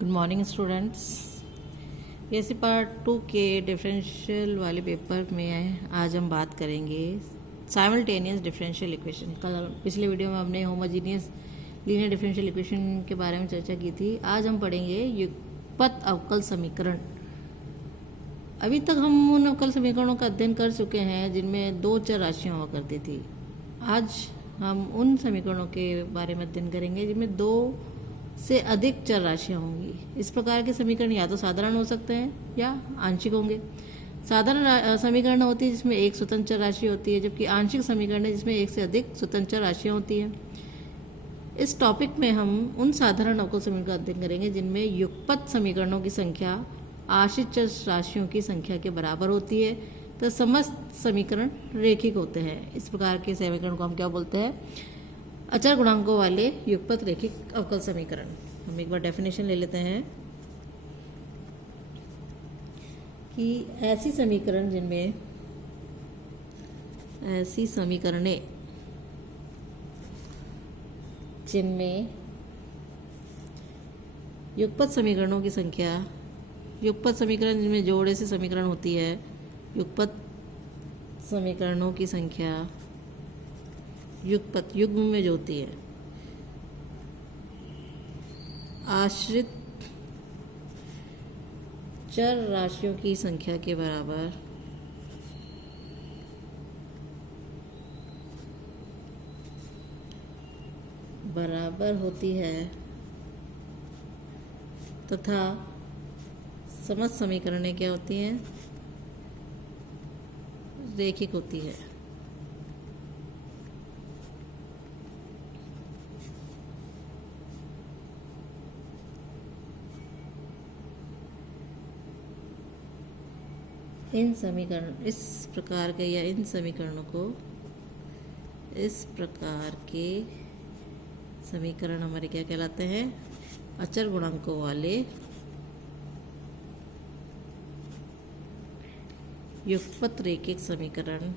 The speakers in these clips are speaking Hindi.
Good morning students. PSC part 2 के डिफरेंशियल वाले पेपर में आज हम बात करेंगे साइमल्टेनियस डिफरेंशियल इक्वेशन। कल पिछले वीडियो में हमने होमोजीनियस लीनियर डिफरेंशियल इक्वेशन के बारे में चर्चा की थी। आज हम पढ़ेंगे युगपत अवकल समीकरण। अभी तक हम उन अवकल समीकरणों का अध्ययन कर चुके हैं जिनमें दो चर राशियाँ हुआ करती थी। आज हम उन समीकरणों के बारे में अध्ययन करेंगे जिनमें दो से अधिक चर राशियाँ होंगी। इस प्रकार के समीकरण या तो साधारण हो सकते हैं या आंशिक होंगे। साधारण समीकरण होती है जिसमें एक स्वतंत्र चर राशि होती है, जबकि आंशिक समीकरण है जिसमें एक से अधिक स्वतंत्र चर राशियाँ होती हैं। इस टॉपिक में हम उन साधारण अवकल समीकरण का अध्ययन करेंगे जिनमें युगपत समीकरणों की संख्या आश्रित चर राशियों की संख्या के बराबर होती है, तो समस्त समीकरण रेखिक होते हैं। इस प्रकार के समीकरण को हम क्या बोलते हैं? अचर गुणांकों वाले युगपत रेखिक अवकल समीकरण। हम एक बार डेफिनेशन ले लेते हैं कि ऐसी समीकरण जिनमें युगपत समीकरणों की संख्या, युगपत समीकरण जिनमें जोड़े से समीकरण होती है, युगपत समीकरणों की संख्या युगपत युग्म में जो होती है आश्रित चर राशियों की संख्या के बराबर होती है तथा समस्त समीकरणें क्या होती हैं? रेखिक होती है। इन प्रकार के समीकरण हमारे क्या कहलाते हैं? अचर गुणांकों वाले युगपत रेखिक समीकरण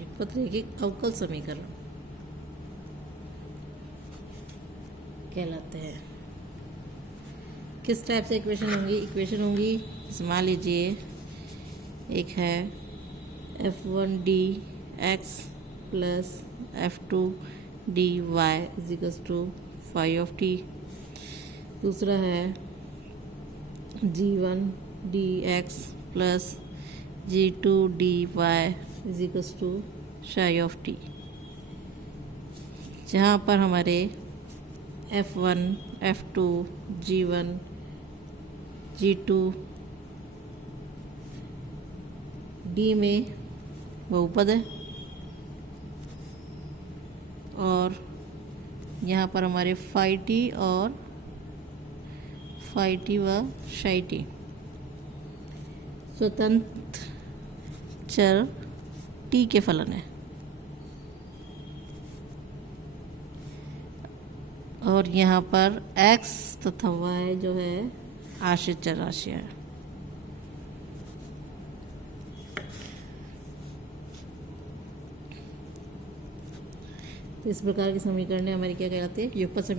युगपत रेखिक अवकल समीकरण कहलाते हैं। किस टाइप से इक्वेशन होंगी? मान लीजिए एक है f1dx plus f2dy equals to phi of t. दूसरा है g1dx plus g2dy equals to psi of t, जहाँ पर हमारे f1, f2, g1, g2 d में बहुपद है और यहाँ पर हमारे फाई टी और फाई टी व शाई टी स्वतंत्र चर टी के फलन है। और यहाँ पर x तथा y जो है आश्रित चर राशियाँ हैं। तो इस प्रकार की समीकरण हमारी क्या कहलाती है? युगपत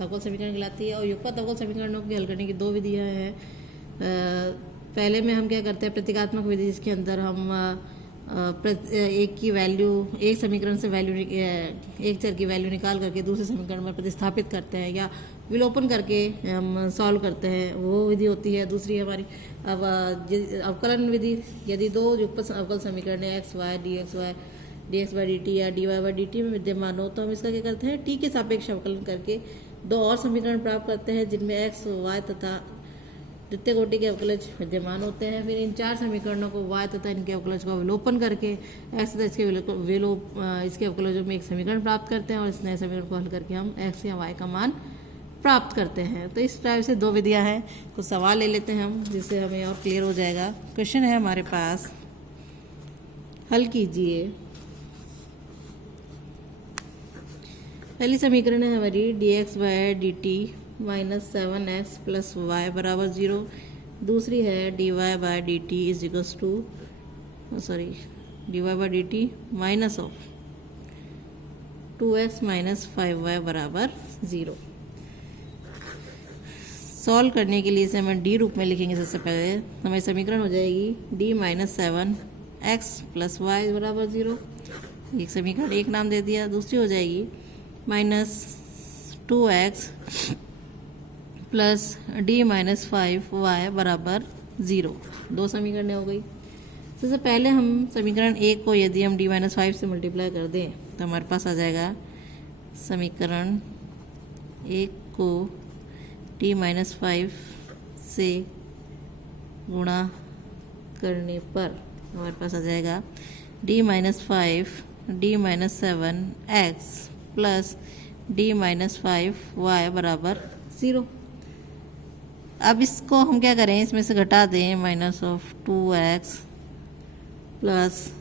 अवकल समीकरण कहलाती है। और युगपत अवकल समीकरणों को हल करने की दो विधियाँ हैं। पहले में हम क्या करते हैं? प्रतीकात्मक विधि, जिसके अंदर हम एक समीकरण से एक चर की वैल्यू निकाल करके दूसरे समीकरण में प्रतिस्थापित करते हैं या विलोपन करके हम सॉल्व करते हैं, वो विधि होती है। दूसरी हमारी अवकलन विधि। यदि दो युगपत अवकल समीकरण x y dx by dt या dy बाई dt में विद्यमान हो तो हम इसका क्या करते हैं? t के सापेक्ष अवकलन करके दो और समीकरण प्राप्त करते हैं जिनमें x, y तथा द्वितीय कोटि के अवकलज विद्यमान होते हैं। फिर इन चार समीकरणों को y तथा इनके अवकलज का विलोपन करके x तथा इसके अवकलजों में एक समीकरण प्राप्त करते हैं और इस नए समीकरण को हल करके हम x या y का मान प्राप्त करते हैं। तो इस टाइप से दो विधियां हैं। कुछ सवाल ले लेते हैं हम, जिससे हमें और क्लियर हो जाएगा। क्वेश्चन है हमारे पास, हल कीजिए। पहली समीकरण है हमारी dx by dt minus 7x plus y बराबर 0। दूसरी है dy by dt is equals to dy by dt minus of 2x minus 5y बराबर 0। सॉल्व करने के लिए इसे हम डी रूप में लिखेंगे। सबसे पहले हमारी समीकरण हो जाएगी D minus 7x plus y बराबर 0। एक समीकरण एक नाम दे दिया। दूसरी हो जाएगी minus 2x plus D minus 5y बराबर 0। दो समीकरण हो गई। सबसे पहले हम समीकरण एक को यदि हम डी माइनस 5 से मल्टीप्लाई कर दें तो हमारे पास आ जाएगा समीकरण एक को डी माइनस 5 से गुणा करने पर हमारे पास आ जाएगा D minus 5 D minus 7x plus D minus 5y बराबर 0। अब इसको हम क्या करें, इसमें से घटा दें minus of 2x plus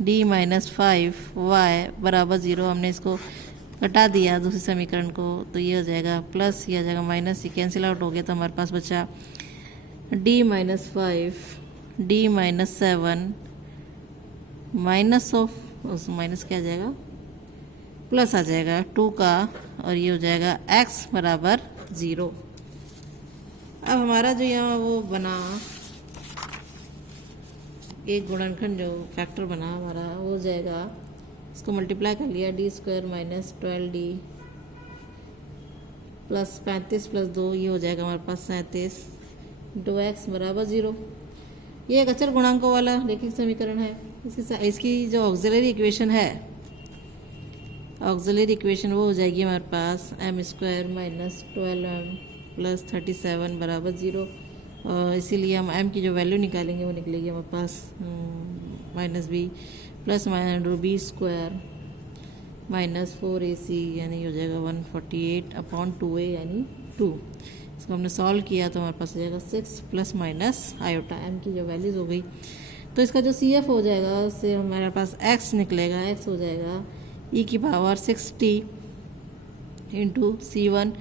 D minus 5y बराबर 0। हमने इसको घटा दिया दूसरी समीकरण को, तो ये हो जाएगा प्लस, ये आ जाएगा माइनस, ये कैंसिल आउट हो गया। तो हमारे पास बचा D minus 5 D minus 7 minus of उस माइनस क्या आ जाएगा, प्लस आ जाएगा 2 का, और ये हो जाएगा x बराबर 0। अब हमारा जो यहाँ वो बना एक गुणनखंड जो फैक्टर बना हमारा वो हो जाएगा, इसको मल्टीप्लाई कर लिया D square minus 12d plus 35 plus 2, ये हो जाएगा हमारे पास 37 इंटू एक्स बराबर 0। ये एक अचर गुणांकों वाला रैखिक समीकरण है। इसकी जो ऑक्सिलरी इक्वेशन है, ऑक्सिलरी इक्वेशन वो हो जाएगी हमारे पास m square minus 12m plus 37 बराबर 0। और इसीलिए हम m की जो वैल्यू निकालेंगे वो निकलेगी हमारे पास minus b plus minus b square minus 4ac यानी हो जाएगा 148 अपॉन 2a यानी 2। इसको हमने सॉल्व किया तो हमारे पास हो जाएगा 6 प्लस माइनस आयोटा, m की जो वैल्यूज़ हो गई। तो इसका जो CF हो जाएगा उससे हमारे पास x निकलेगा, x हो जाएगा e की power 6t into C1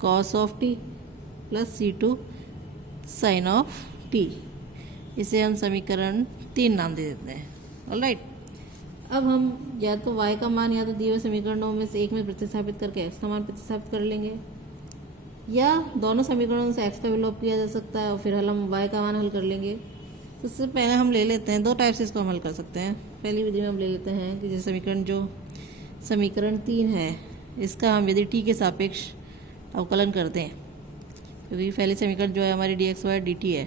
cos of t plus C2 sine of t। इसे हम समीकरण 3 नाम दे देते हैं। ऑलराइट, अब हम या तो y का मान या तो दिए हुए समीकरणों में से एक में प्रतिस्थापित करके x का मान प्रतिस्थापित कर लेंगे, या दोनों समीकरणों से x का विलोप किया जा सकता है और फिर हम y का मान हल कर लेंगे। तो उससे पहले हम ले लेते हैं, दो टाइप से इसको हम हल कर सकते हैं। पहली विधि में हम ले लेते हैं कि जैसे समीकरण 3 है, इसका हम यदि t के सापेक्ष अवकलन कर दें, क्योंकि पहली समीकरण जो है हमारी dx बाय dt है,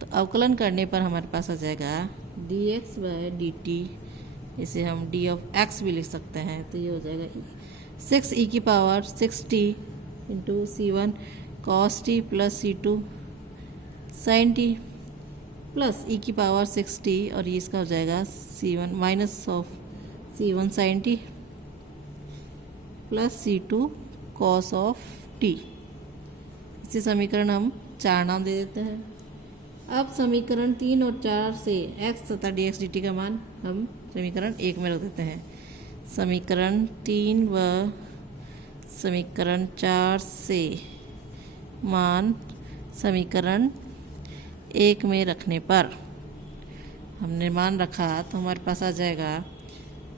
तो अवकलन करने पर हमारे पास आ जाएगा dx बाय dt। इसे हम d ऑफ x भी लिख सकते हैं। तो ये हो जाएगा 6 e की power 6t into C1 cos t plus C2 sin t plus e की पावर 6t, और ये इसका हो जाएगा C1 minus of C1 sin t plus C2 cos of t। इसे समीकरण हम 4 नाम दे देते हैं। अब समीकरण 3 और 4 से x तथा dx dt का मान हम समीकरण 1 में रख देते हैं। समीकरण 3 व समीकरण 4 से मान समीकरण 1 में रखने पर हमने मान रखा तो हमारे पास आ जाएगा,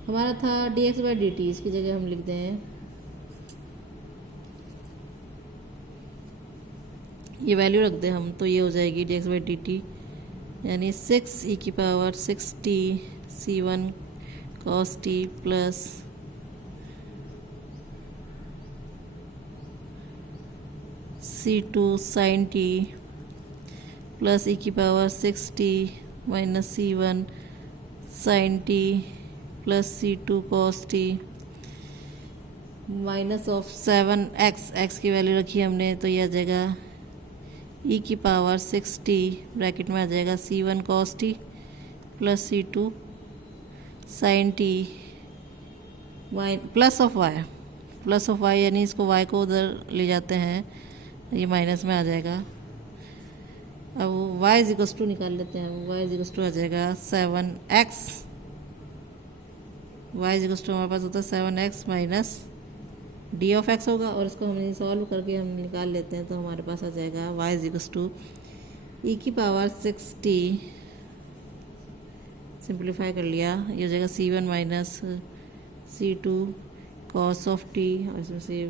हमारा था dx बाय dt, इसकी जगह हम लिख दें ये वैल्यू रख दें हम, तो ये हो जाएगी dx बाई dt यानी 6 e की power 6t C1 cos t plus C2 sin t plus e की power 6t minus C1 sin t plus C2 cos t minus of 7x, x की वैल्यू रखी हमने, तो यह आ जाएगा e की पावर 6t ब्रैकेट में आ जाएगा C1 cos t plus C2 sin t plus of y यानी इसको y को उधर ले जाते हैं, ये माइनस में आ जाएगा। अब y इजिकल्स टू निकाल लेते हैं, y इजिकल्स टू आ जाएगा 7x, y इजिकल्स टू हमारे पास होता है 7x minus D of x होगा, और इसको हमने सॉल्व करके हम निकाल लेते हैं तो हमारे पास आ जाएगा y इजिकल्स टू e की पावर 6t, सिंप्लीफाई कर लिया, ये हो जाएगा C1 minus C2 cos of T, और इसमें से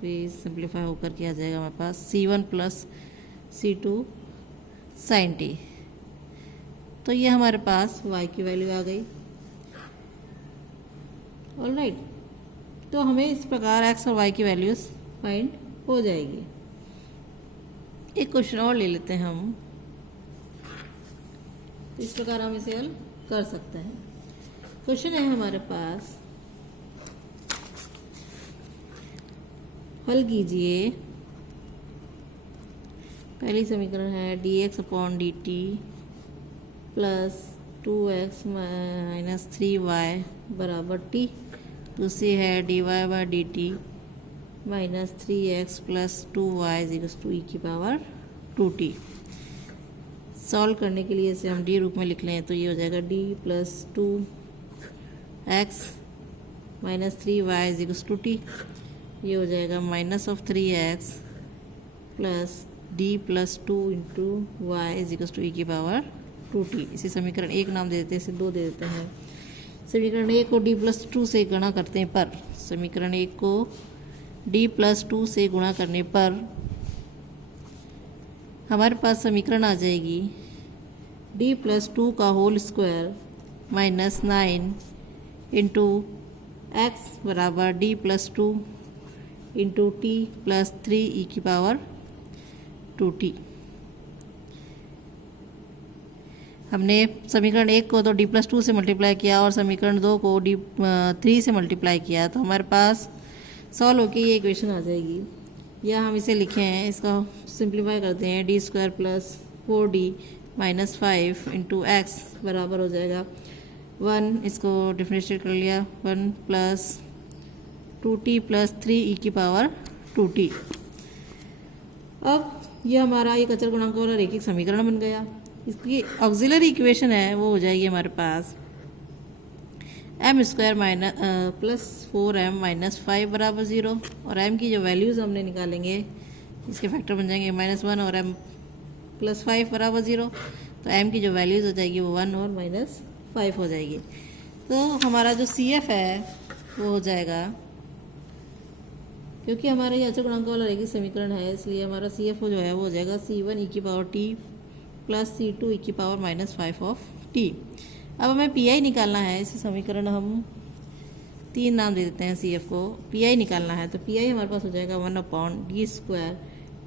भी सिंप्लीफाई होकर के आ जाएगा हमारे पास C1 plus C2 sin T. तो ये हमारे पास y की वैल्यू आ गई। ऑलराइट, तो हमें इस प्रकार x और y की वैल्यूज फाइंड हो जाएगी। एक क्वेश्चन और ले लेते हैं हम, तो इस प्रकार हम इसे हल कर सकते हैं। क्वेश्चन है हमारे पास, हल कीजिए। पहली समीकरण है dx upon dt plus 2x minus 3y बराबर t। दूसरी है dy by dt minus 3x plus 2y equals to e की पावर 2t। सॉल्व करने के लिए इसे हम डी रूप में लिख लें तो ये हो जाएगा d plus 2x minus 3y equals to t। ये हो जाएगा minus of 3x plus d plus 2 into y equals to e की पावर 2t। इसे समीकरण 1 नाम दे देते हैं, इसे 2 दे देते हैं। समीकरण 1 को d प्लस 2 से गुणा करते हैं पर, समीकरण 1 को d प्लस 2 से गुणा करने पर हमारे पास समीकरण आ जाएगी d प्लस 2 का whole square minus 9 into x बराबर d plus 2 into t plus 3 e की पावर 2t। हमने समीकरण 1 को तो d प्लस 2 से मल्टीप्लाई किया और समीकरण 2 को d 3 से मल्टीप्लाई किया, तो हमारे पास सॉल्व होकर ये इक्वेशन आ जाएगी। या हम इसे लिखे हैं, इसका सिंप्लीफाई करते हैं, D square plus 4d minus 5 into x बराबर हो जाएगा 1, इसको डिफरेंशिएट कर लिया 1 प्लस 2t प्लस 3 ई की पावर 2t। अब ये हमारा एक अचर गुणांक वाला रैखिक समीकरण बन गया। इसकी ऑक्सिलरी इक्वेशन है वो हो जाएगी हमारे पास m square minus plus 4m minus 5 बराबर 0, और m की जो वैल्यूज़ हमने निकालेंगे इसके फैक्टर बन जाएंगे -1 और m प्लस 5 बराबर 0। तो m की जो वैल्यूज़ हो जाएगी वो 1 और -5 हो जाएगी। तो हमारा जो CF है वो हो जाएगा, क्योंकि हमारा ये अचर गुणांक वाला रैखिक समीकरण है इसलिए हमारा CF जो है वो हो जाएगा C1 ई की पावर t प्लस C2 ई की पावर -5 ऑफ t। अब हमें PI निकालना है। इसे समीकरण हम 3 नाम दे देते हैं CF को। PI निकालना है तो PI हमारे पास हो जाएगा 1 upon D square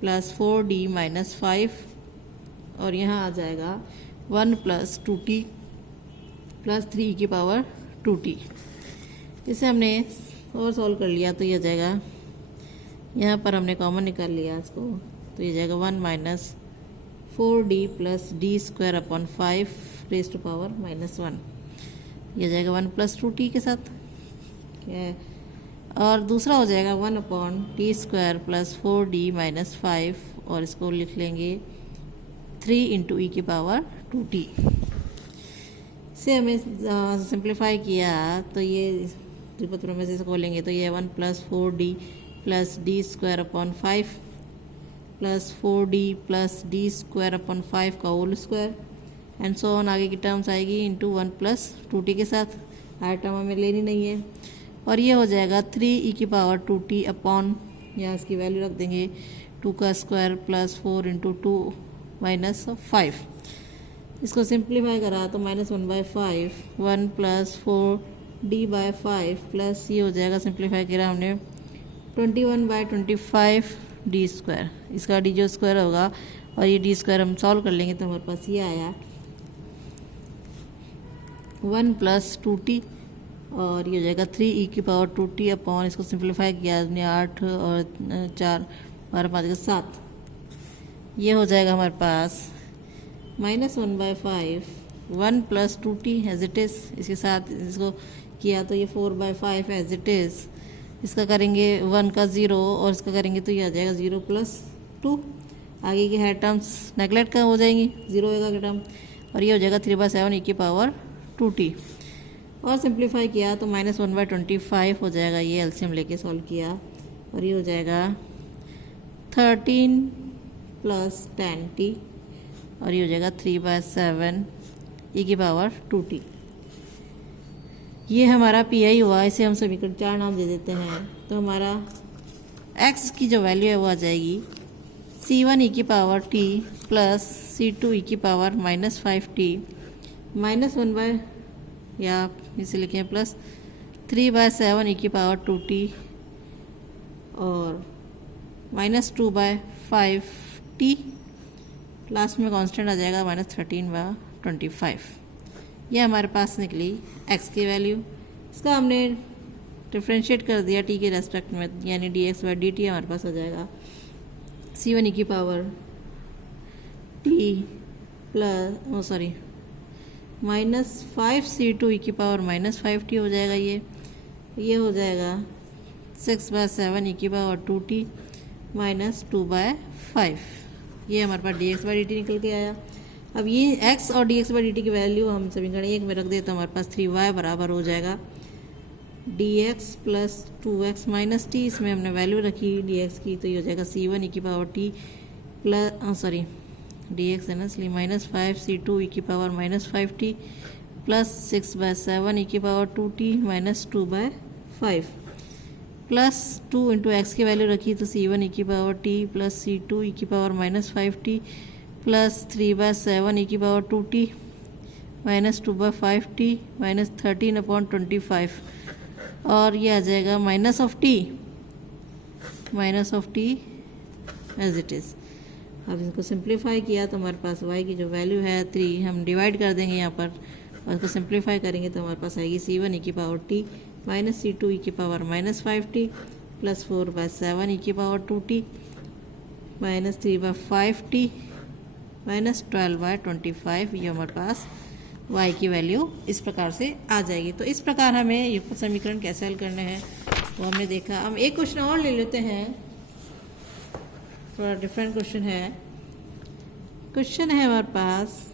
plus 4d minus 5, और यहाँ आ जाएगा 1 प्लस 2t प्लस 3 ई की पावर 2t। इसे हमने और सॉल्व कर लिया तो ये आ जाएगा, यहाँ पर हमने कॉमन निकाल लिया इसको, तो ये जाएगा 1 minus 4d plus d square upon 5 raise to power -1। ये जाएगा 1 प्लस 2t के साथ, क्या है, और दूसरा हो जाएगा 1 upon T square plus 4d minus 5, और इसको लिख लेंगे 3 इंटू ई की पावर 2t। इसे हमें सिंप्लीफाई किया तो ये त्रिपत्र में से इसको लेंगे तो ये 1 plus 4d plus d square upon 5 plus 4d plus d square upon 5 का whole square and so on, आगे की टर्म्स आएगी इंटू 1 प्लस 2t के साथ। हायर टर्म हमें लेनी नहीं है, और ये हो जाएगा 3 ई की पावर 2t अपॉन, यहाँ इसकी वैल्यू रख देंगे 2 का स्क्वायर प्लस 4 इंटू 2 माइनस 5। इसको सिंप्लीफाई करा तो -1/5 1 प्लस 4d बाई 5 प्लस ये हो जाएगा, सिंप्लीफाई किया हमने 21/25 डी स्क्वायर। इसका डी जो स्क्वायर होगा और ये डी स्क्वायर हम सॉल्व कर लेंगे तो हमारे पास ये आया 1 प्लस 2t, और ये हो जाएगा 3 ई की पावर 2t अपॉन, इसको सिंप्लीफाई किया हमने 8 और 4 12 5 के 7। ये हो जाएगा हमारे पास -1/5 1 plus 2t as it is, इसके साथ इसको किया तो ये 4/5 एज इट इज़। इसका करेंगे 1 का 0 और इसका करेंगे तो ये आ जाएगा 0 प्लस 2। आगे की हायर टर्म्स नेगलेक्ट का हो जाएंगी, 0 होएगा का टर्म, और ये हो जाएगा 3/7 ई की पावर 2t। और सिंप्लीफाई किया तो -1/25 हो जाएगा, ये एलसीएम लेके सॉल्व किया, और ये हो जाएगा 13 प्लस 10t, और ये हो जाएगा 3/7 ई की पावर 2t। ये हमारा पी आई हुआ, इसे हम समीकरण 4 नाम दे देते हैं। तो हमारा एक्स की जो वैल्यू है वो आ जाएगी C1 ई की पावर टी प्लस C2 ई की पावर -5t -1 या इसे लिखें प्लस 3/7 ई की पावर 2t और -2/5t, लास्ट में कांस्टेंट आ जाएगा -13/25। ये हमारे पास निकली x की वैल्यू। इसका हमने डिफ्रेंशिएट कर दिया t के रेस्पेक्ट में, यानी dx/dt हमारे पास आ जाएगा C1 ई की पावर t प्लस -5C2 ई की पावर -5t हो जाएगा। ये हो जाएगा 6/7 ई की पावर 2t -2/5। ये हमारे पास dx/dt निकल के आया। अब ये x और dx/dt की वैल्यू हम समीकरण 1 में रख दे तो हमारे पास 3y बराबर हो जाएगा dx plus 2x minus t। इसमें हमने वैल्यू रखी dx की, तो ये हो जाएगा C1 ई की पावर t प्लस dx है ना, इसलिए -5C2 ई की पावर -5t प्लस 6/7 ई की power 2t -2/5 plus 2 into x की वैल्यू रखी तो C1 ई की पावर t प्लस C2 ई की पावर -5t प्लस 3/7 ई की पावर 2t -2/5t -13/25 और ये आ जाएगा minus of t as it is. अब इसको सिंप्लीफाई किया तो हमारे पास y की जो वैल्यू है 3 हम डिवाइड कर देंगे यहाँ पर, और इसको सिंप्लीफाई करेंगे तो हमारे पास आएगी C1 ई की पावर t माइनस C2 ई की पावर -5t प्लस 4/7 ई की पावर 2t -3/5t -12/25। ये हमारे पास y की वैल्यू इस प्रकार से आ जाएगी। तो इस प्रकार हमें ये समीकरण कैसे हल करने हैं वो हमने देखा। हम एक क्वेश्चन और ले लेते हैं, थोड़ा डिफरेंट क्वेश्चन है। क्वेश्चन है हमारे पास,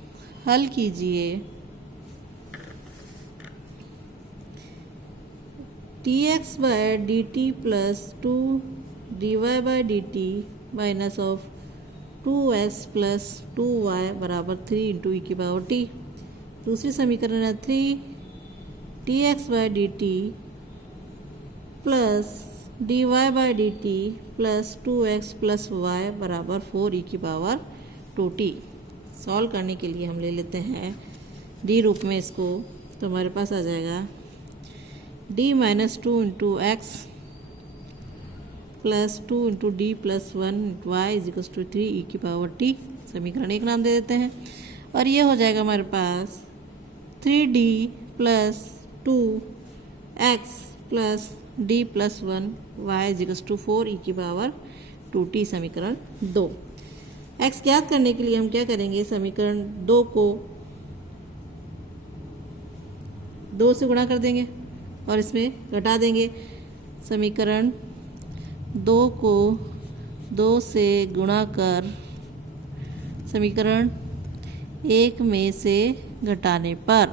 हल कीजिए dx/dt plus 2dy/dt minus of 2s plus 2y बराबर 3 इंटू ई की पावर t। दूसरी समीकरण है 3dx/dt plus dy/dt plus 2x plus y बराबर 4 ई की पावर 2t। सॉल्व करने के लिए हम ले लेते हैं d रूप में इसको, तो हमारे पास आ जाएगा d minus 2 into x plus 2 into d plus 1 into y is equals to 3 e की पावर t। समीकरण 1 नाम दे देते हैं और ये हो जाएगा हमारे पास 3d plus 2x plus d plus 1 y is equals to 4 e की पावर 2t। समीकरण 2। x ज्ञात करने के लिए हम क्या करेंगे, समीकरण 2 को 2 से गुणा कर देंगे और इसमें घटा देंगे। समीकरण 2 को 2 से गुणा कर समीकरण 1 में से घटाने पर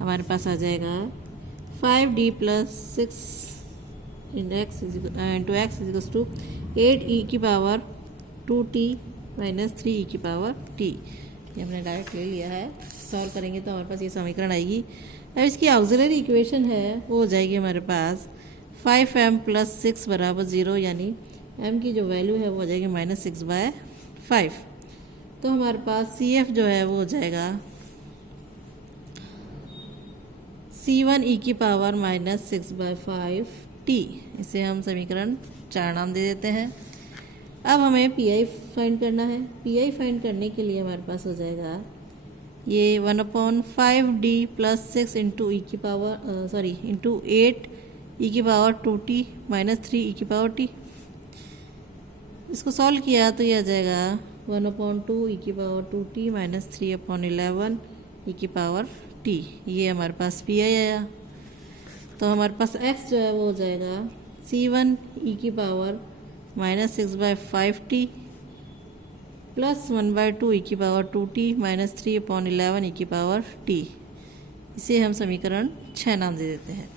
हमारे पास आ जाएगा 5d plus 6 into x is to 8 e की पावर 2t माइनस 3 ई की पावर t। ये हमने डायरेक्ट ले लिया है। सॉल्व करेंगे तो हमारे पास ये समीकरण आएगी। अब इसकी ऑक्सिलरी इक्वेशन है वो हो जाएगी हमारे पास 5m प्लस 6 बराबर 0, यानी m की जो वैल्यू है वो हो जाएगी -6/5। तो हमारे पास CF जो है वो हो जाएगा C1 ई की पावर -6/5t। इसे हम समीकरण 4 नाम दे देते हैं। अब हमें PI फाइंड करना है। PI फाइंड करने के लिए हमारे पास हो जाएगा ये 1/5d प्लस 6 इंटू ई की पावर इंटू 8 ई की पावर 2t माइनस 3 ई की पावर t। इसको सॉल्व किया तो ये आ जाएगा 1/2 ई की पावर 2t माइनस 3/11 ई की पावर t। ये हमारे पास PI आया। तो हमारे पास x जो है वो हो जाएगा C1 ई की पावर -6/5t प्लस 1/2 ई की पावर 2t माइनस 3/11 ई की पावर t। इसे हम समीकरण 6 नाम दे देते हैं।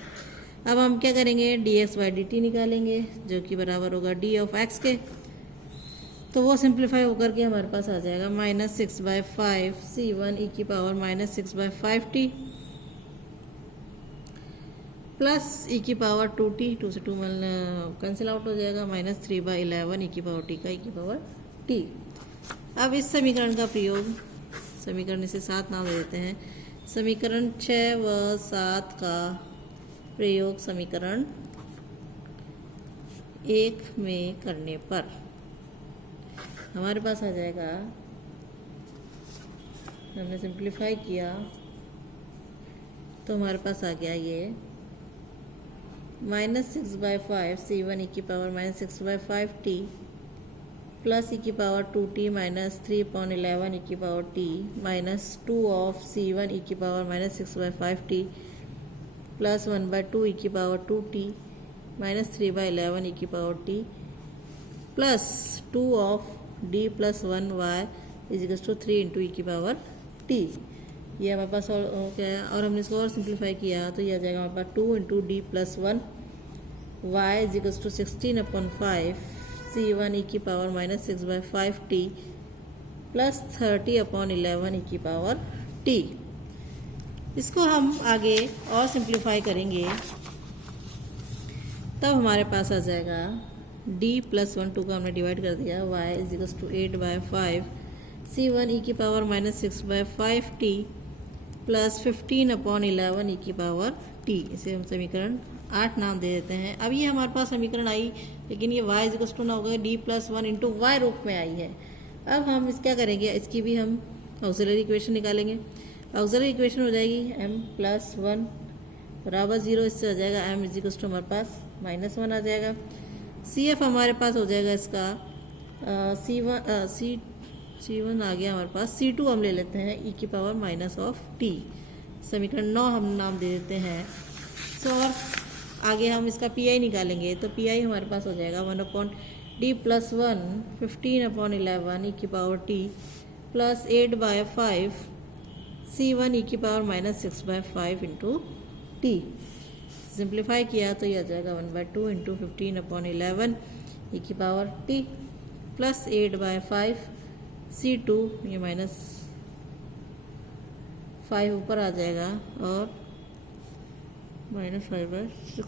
अब हम क्या करेंगे, dx/dt निकालेंगे जो कि बराबर होगा d ऑफ x के। तो वो सिंप्लीफाई होकर के हमारे पास आ जाएगा -6/5 C1 ई की पावर -6/5t प्लस ई की पावर 2t, 2 से 2 कैंसिल आउट हो जाएगा, -3/11 ई की पावर t का ई की पावर t। अब इस समीकरण का प्रयोग, समीकरण इसे 7 नाम दे देते हैं। समीकरण 6 व 7 का प्रयोग समीकरण 1 में करने पर हमारे पास आ जाएगा, हमने सिंप्लीफाई किया तो हमारे पास आ गया ये -6/5 c1 ई की पावर -6/5t प्लस ई की पावर 2t -3/11 ई की power t -2 of c1 e की पावर -6/5t प्लस 1/2 ई की पावर 2t -3/11 ई की power t plus 2 of d plus 1y equals to 3 into e की पावर t। ये हमारे पास और क्या है, और हमने इसको और सिंप्लीफाई किया तो ये आ जाएगा हमारे पास 2 into d plus 1 y equals to 16/5 c1 e की पावर -6/5t प्लस 30/11 ई की पावर t। इसको हम आगे और सिंप्लीफाई करेंगे तब हमारे पास आ जाएगा d प्लस 1, 2 को हमने डिवाइड कर दिया, y equals to 8/5 c1 e की पावर -6/5t प्लस 15/11 ई की पावर t। इसे हम समीकरण 8 नाम दे देते हैं। अब ये हमारे पास समीकरण आई, लेकिन ये y इजिकल्स टू ना होगा d प्लस 1 इंटू वाई रूप में आई है। अब हम इस क्या करेंगे, इसकी भी हम ऑक्सिलरी इक्वेशन निकालेंगे। ऑक्सिलरी इक्वेशन हो जाएगी m प्लस 1 बराबर 0, इससे हो जाएगा m इजिकल्स टू हमारे पास -1 आ जाएगा। CF हमारे पास हो जाएगा इसका C1 आ गया हमारे पास, C2 हम ले लेते हैं ई की पावर -t। समीकरण 9 हम नाम दे देते हैं। और आगे हम इसका PI निकालेंगे तो PI हमारे पास हो जाएगा 1/d प्लस 1 15/11 ई की power t plus 8/5 C1 e की पावर -6/5 इंटू t। सिंप्लीफाई किया तो ये आ जाएगा 1/2 इंटू 15/11 ई की पावर t प्लस 8/5 C2, ये -5 ऊपर आ जाएगा और -5/6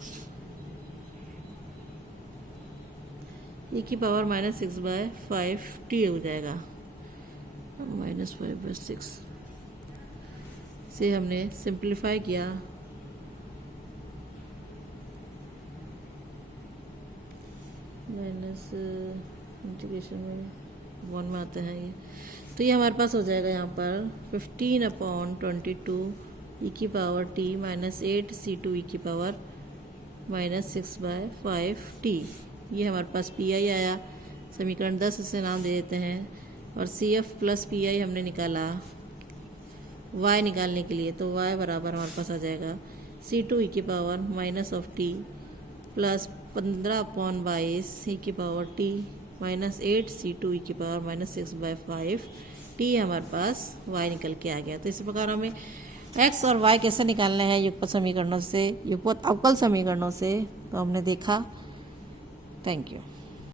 ई की पावर -6/5t हो जाएगा, -5/6 से हमने सिंप्लीफाई किया इंटीग्रेशन में 1 में आते हैं ये, तो ये हमारे पास हो जाएगा यहाँ पर 15/22 ई की पावर t -8 C2 ई की पावर -6/5t। ये हमारे पास PI आया, समीकरण 10 इसे नाम दे देते हैं। और CF प्लस PI हमने निकाला y निकालने के लिए, तो y बराबर हमारे पास आ जाएगा C2 ई की पावर -t प्लस 15/22 ई की पावर t -8 C2 ई की पावर -6/5 t हमारे पास y निकल के आ गया। तो इस प्रकार हमें x और y कैसे निकालने हैं युगपत समीकरणों से, युगपत अवकल समीकरणों से, तो हमने देखा। Thank you.